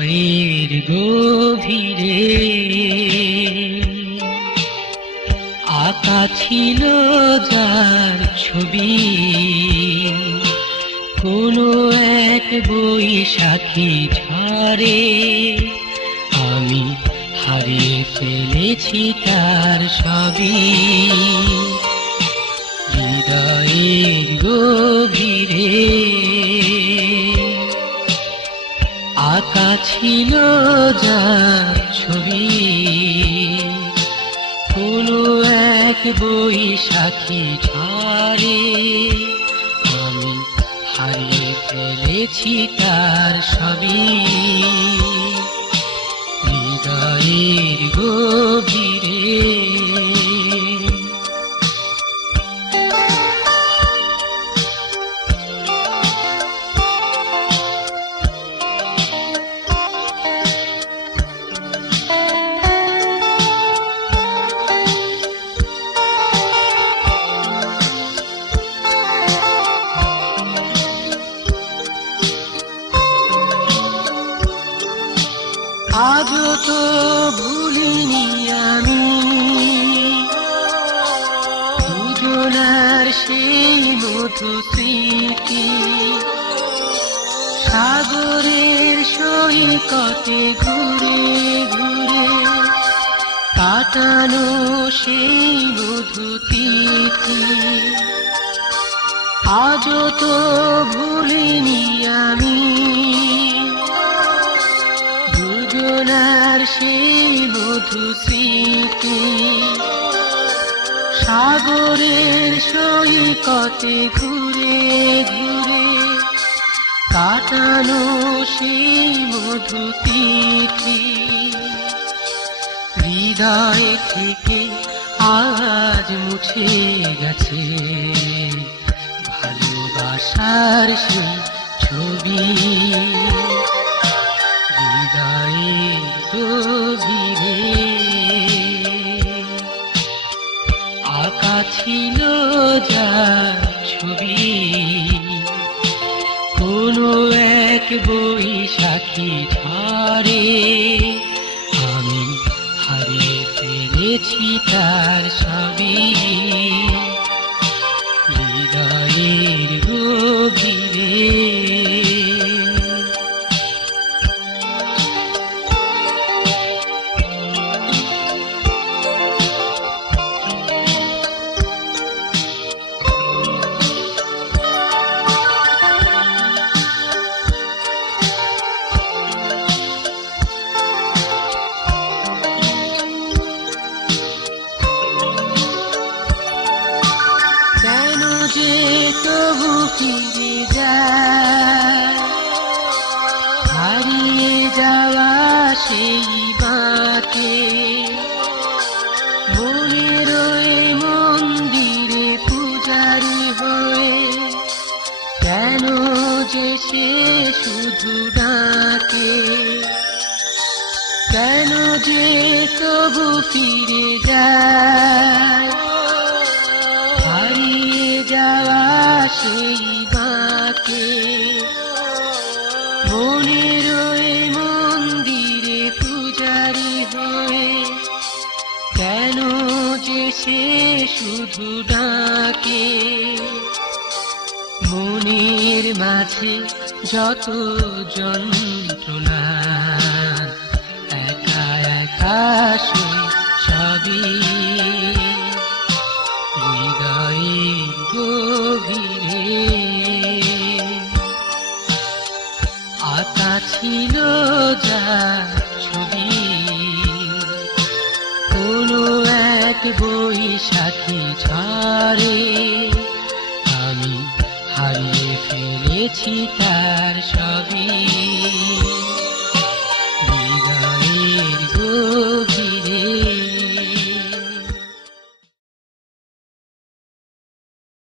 হৃদয়ের গভীরে। আঁকা ছিল যার ছবি। কোনো এক বৈশাখী ঝরে আমি হারিয়ে ফেলেছি তার সবই। হৃদয়ের গভীরে। আঁকা ছিল যার ছবি। কোনো এক বৈশাখী ঝড়ে। আমি হারিয়ে ফেলেছি তার সবই হৃদয়ের গভীরে দুজনার সেই মধু স্মৃতি। সাগরের সৈকতে ঘুরে ঘুরে কাটানো সেই মধু তিথি আজ তো ভুলিনি আমি। দুজনার সেই মধু স্মৃতি। সাগরের সৈকতে ঘুরে ঘুরে কাটানো সেই মধু হৃদয় থেকে আজ মুছে গেছে। ভালোবাসার সেই ছবি। ছিল যা ছবি। কোনো এক বৈশাখী ঝরে আমি হারিয়ে ফেলেছি তার যাওয়া সেই বাকে মনে রয়ে মন্দিরে পূজারি হয়ে কেন যে সে শুধু ডাকে? কেন যে তবু ফিরে যায়? হারিয়ে যাওয়া সেই শুধু ডাকে। মনের মাঝে যত যন্ত্রণা একা একা সবই। হৃদয়ে গভীরে আতা ছিল যা এক বৈশাখী ঝরে আমি হারিয়ে ফেলেছি তার সবই।